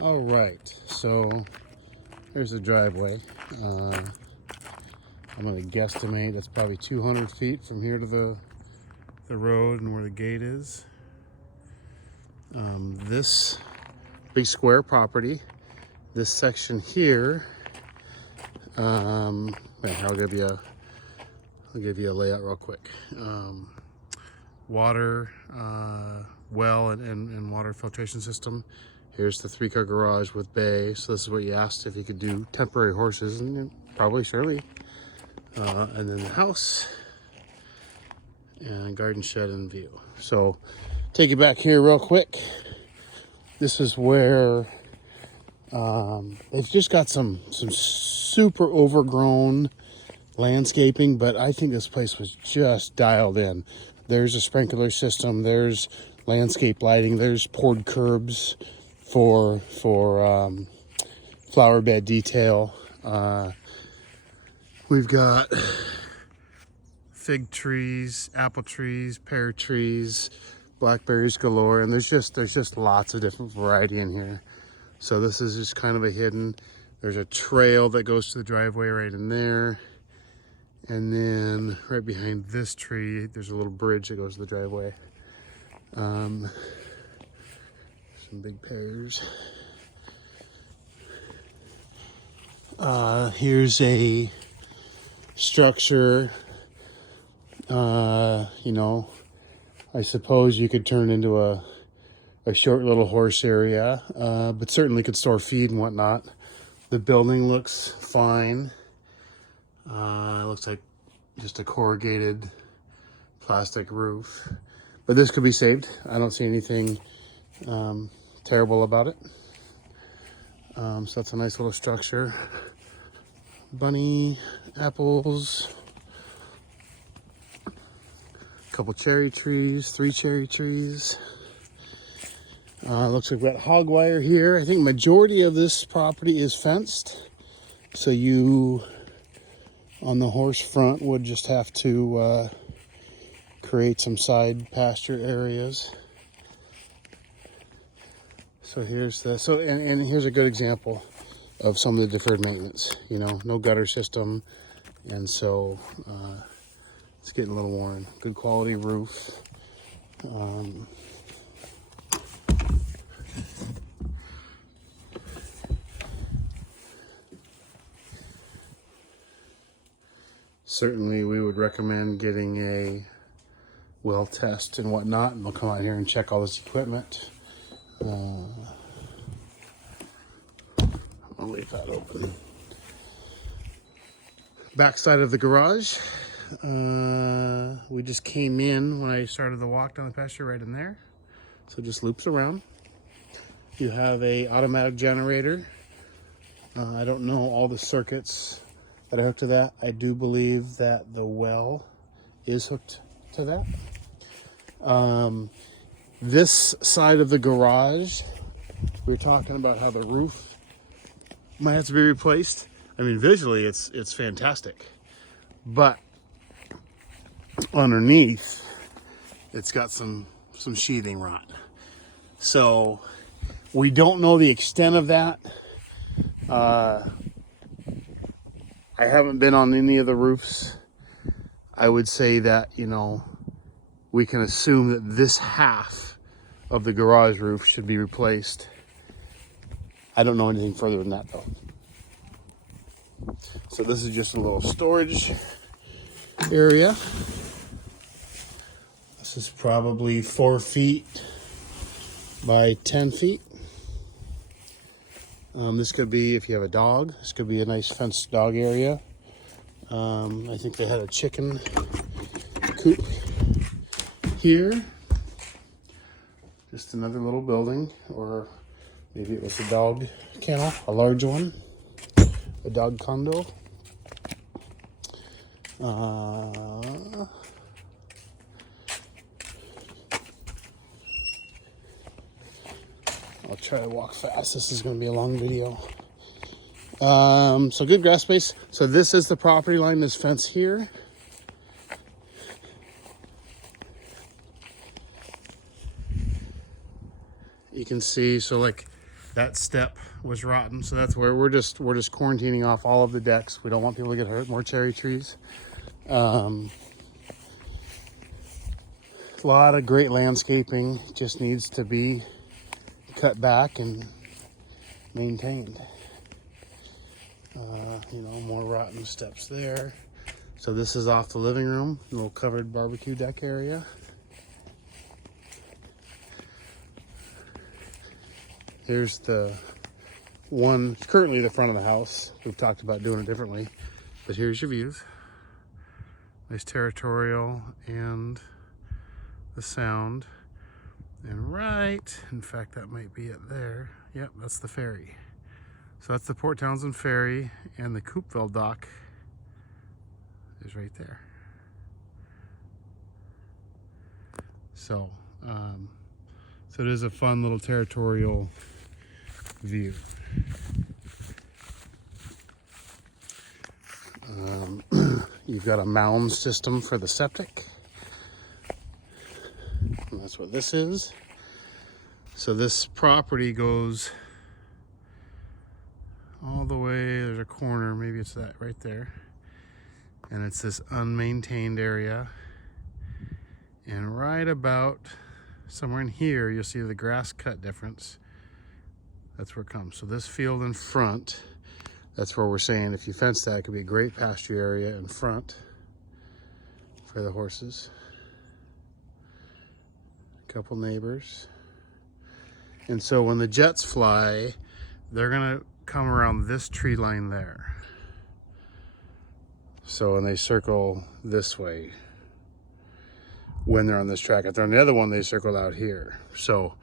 All right, so here's the driveway. I'm going to guesstimate that's probably 200 feet from here to the road and where the gate is. This big square property, this section here, I'll give you a layout real quick. Water, well and water filtration system. Here's the 3-car garage with bay. So this is what you asked if you could do temporary horses, and probably surely. And then the house and garden shed in view. So take you back here real quick. This is where they've just got some super overgrown landscaping, but I think this place was just dialed in. There's a sprinkler system, there's landscape lighting, there's poured curbs for flower bed detail. We've got fig trees, apple trees, pear trees, blackberries galore, and there's just lots of different variety in here. So this is just kind of a hidden. There's a trail that goes to the driveway right in there. And then right behind this tree, there's a little bridge that goes to the driveway. Some big pears. Here's a structure, you know, I suppose you could turn into a short little horse area, but certainly could store feed and whatnot. The building looks fine. It looks like just a corrugated plastic roof, but this could be saved. I don't see anything terrible about it. So that's a nice little structure. Bunny, apples, a couple cherry trees, 3 cherry trees. Looks like we've got hog wire here. I think majority of this property is fenced, so you on the horse front would just have to create some side pasture areas. So here's the and here's a good example of some of the deferred maintenance. You know, no gutter system, and so it's getting a little worn. Good quality roof. Certainly we would recommend getting a well test and whatnot, and we'll come out here and check all this equipment. I'll leave that open. Backside of the garage. We just came in when I started the walk down the pasture right in there. So it just loops around. You have a automatic generator. I don't know all the circuits that are hooked to that. I do believe that the well is hooked to that. This side of the garage, we were talking about how the roof might have to be replaced. I mean, visually it's fantastic, but underneath it's got some sheathing rot. So we don't know the extent of that. I haven't been on any of the roofs. I would say that, you know, we can assume that this half of the garage roof should be replaced. I don't know anything further than that though. So this is just a little storage area. This is probably 4 feet by 10 feet. This could be, if you have a dog, this could be a nice fenced dog area. I think they had a chicken coop here. Just another little building, or maybe it was a dog kennel, a large one, a dog condo. I'll try to walk fast. This is going to be a long video. So good grass space. So this is the property line, this fence here. You can see, so like That step was rotten, so that's where we're just quarantining off all of the decks. We don't want people to get hurt. More cherry trees. A lot of great landscaping, just needs to be cut back and maintained. You know, more rotten steps there. So this is off the living room, a little covered barbecue deck area. Here's the one, currently the front of the house. We've talked about doing it differently, but here's your views. Nice territorial and the sound. And right, in fact, that might be it there. Yep, that's the ferry. So that's the Port Townsend ferry, and the Coupeville dock is right there. So, so it is a fun little territorial view. You've got a mound system for the septic. And that's what this is. So this property goes all the way, there's a corner, maybe it's that right there. And it's this unmaintained area. And right about somewhere in here, you'll see the grass cut difference. That's where it comes. So this field in front, that's where we're saying if you fence that, it could be a great pasture area in front for the horses. A couple neighbors. And so when the jets fly, they're gonna come around this tree line there. So when they circle this way, when they're on this track, if they're on the other one, they circle out here. So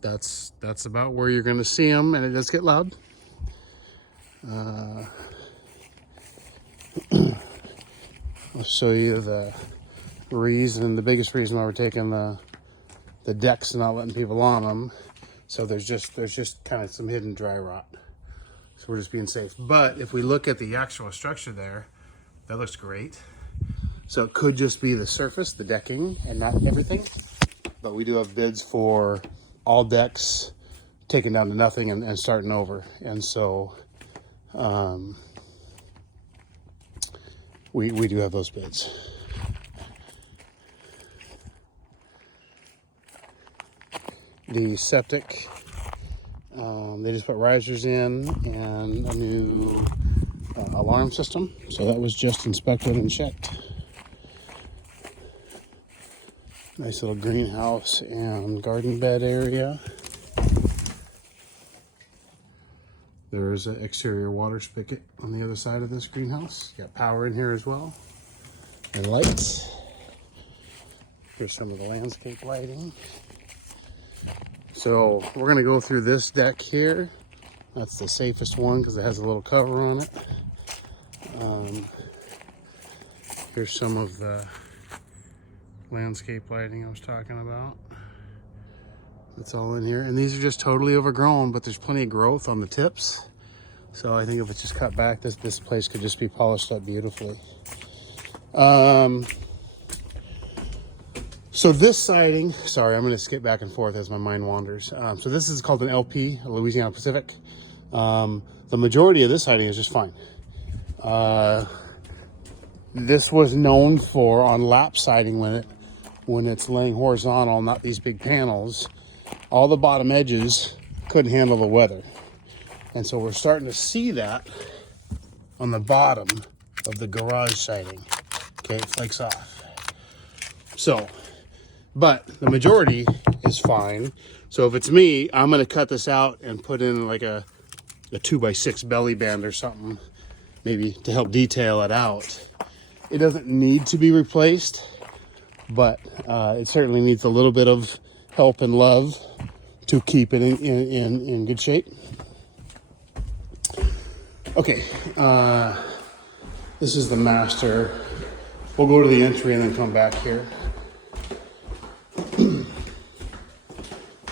that's about where you're gonna see them, and it does get loud. I'll show you the reason, the biggest reason why we're taking the decks and not letting people on them. So there's just kind of some hidden dry rot. So we're just being safe. But if we look at the actual structure there, that looks great. So it could just be the surface, the decking, and not everything. But we do have bids for all decks taken down to nothing and starting over. And so we do have those bids. The septic, they just put risers in and a new alarm system. So that was just inspected and checked. Nice little greenhouse and garden bed area. There's an exterior water spigot on the other side of this greenhouse. Got power in here as well, and lights. Here's some of the landscape lighting. So we're gonna go through this deck here. That's the safest one because it has a little cover on it. Here's some of the landscape lighting I was talking about. It's all in here, and these are just totally overgrown, but there's plenty of growth on the tips. So I think if it's just cut back, this place could just be polished up beautifully. So this siding, sorry, I'm going to skip back and forth as my mind wanders. So this is called an LP, a Louisiana Pacific. The majority of this siding is just fine. This was known for on lap siding when it's laying horizontal, not these big panels. All the bottom edges couldn't handle the weather. And so we're starting to see that on the bottom of the garage siding. Okay, it flakes off. So, but the majority is fine. So if it's me, I'm gonna cut this out and put in like a 2x6 belly band or something, maybe to help detail it out. It doesn't need to be replaced, but it certainly needs a little bit of help and love to keep it in good shape. Okay, this is the master. We'll go to the entry and then come back here.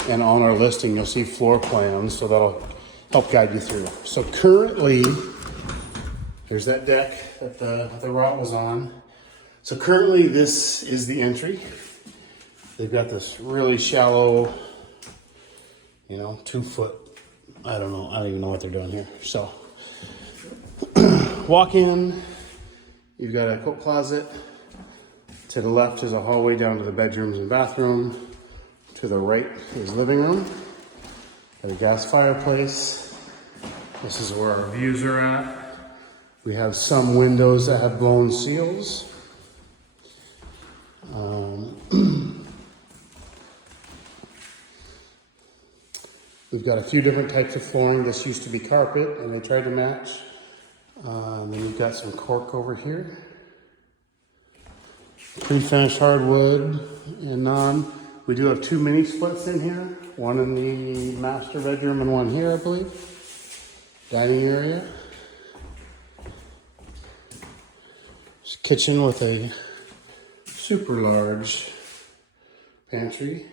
And on our listing, you'll see floor plans, so that'll help guide you through. So currently, there's that deck that the rot was on. So currently, this is the entry. They've got this really shallow you know, 2 foot. I don't know. I don't even know what they're doing here. So walk in, you've got a coat closet. To the left is a hallway down to the bedrooms and bathroom. To the right is living room. Got a gas fireplace. This is where our views are at. We have some windows that have blown seals. We've got a few different types of flooring. This used to be carpet, and they tried to match. Then you've got some cork over here. Pre-finished hardwood and non. We do have 2 mini splits in here. One in the master bedroom and one here, I believe. Dining area. Kitchen with a super large pantry.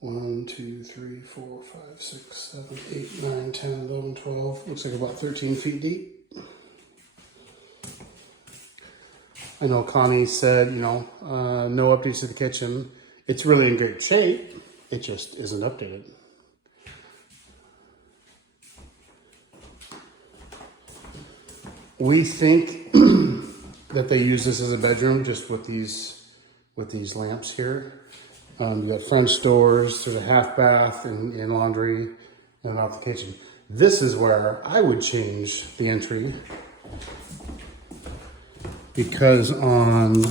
1, 2, 3, 4, 5, 6, 7, 8, 9, 10, 11, 12. Looks like about 13 feet deep. I know Connie said, you know, no updates to the kitchen. It's really in great shape. It just isn't updated. We think that they use this as a bedroom just with these lamps here. You got French doors to the half bath and laundry and out the kitchen. This is where I would change the entry, because on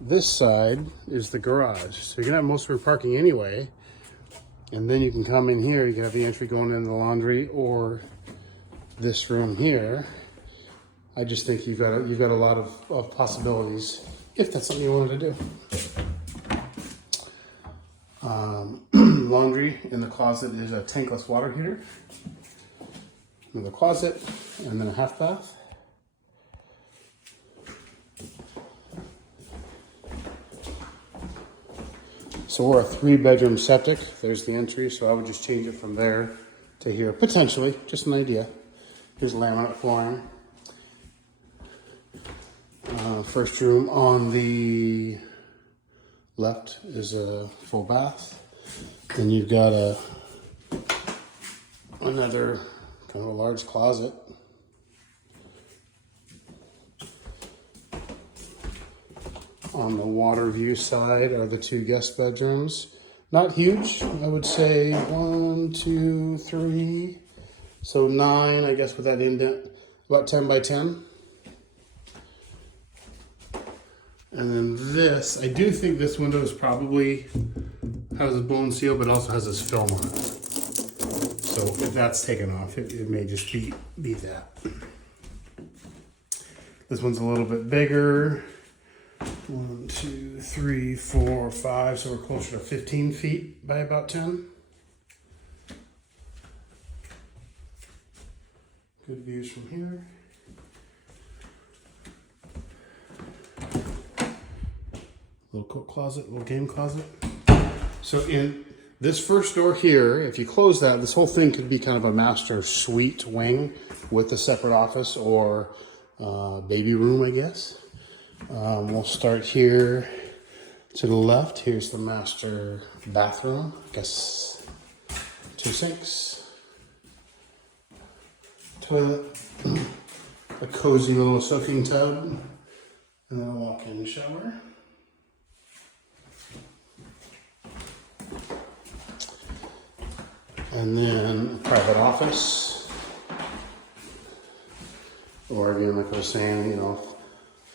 this side is the garage. So you're gonna have most of your parking anyway. And then you can come in here, you can have the entry going into the laundry or this room here. I just think you've got a lot of possibilities if that's something you wanted to do. Laundry in the closet is a tankless water heater. Another closet, and then a half bath. So we're a 3-bedroom septic. There's the entry, so I would just change it from there to here, potentially, just an idea. Here's laminate flooring. First room on the left is a full bath. Then you've got another kind of a large closet. On the water view side are the 2 guest bedrooms. Not huge, I would say 1, 2, 3. So 9, I guess, with that indent, about 10 by 10. And then this, I do think this window is probably has a blown seal, but also has this film on it. So if that's taken off, it may just be that. This one's a little bit bigger. 1, 2, 3, 4, 5. So we're closer to 15 feet by about 10. Good views from here. Little coat closet, little game closet. So in this first door here, if you close that, this whole thing could be kind of a master suite wing with a separate office or baby room, I guess. We'll start here to the left. Here's the master bathroom. I guess 2 sinks, toilet, a cozy little soaking tub, and then a walk-in shower. And then a private office. Or again, like I was saying, you know,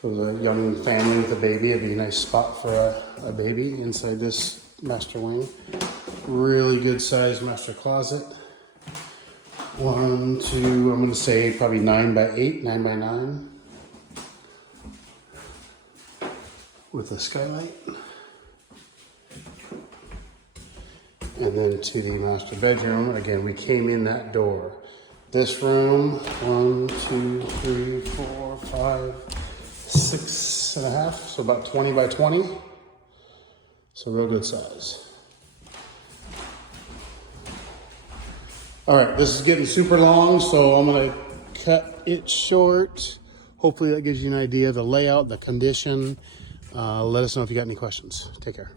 for the young family with a baby, it'd be a nice spot for a baby inside this master wing. Really good sized master closet. 1, 2, I'm gonna say probably 9 by 8, 9 by 9. With a skylight. And then to the master bedroom, again, we came in that door. This room, 1, 2, 3, 4, 5, 6 and a half, so about 20 by 20. So real good size. All right, this is getting super long, so I'm gonna cut it short. Hopefully that gives you an idea of the layout, the condition. Let us know if you got any questions. Take care.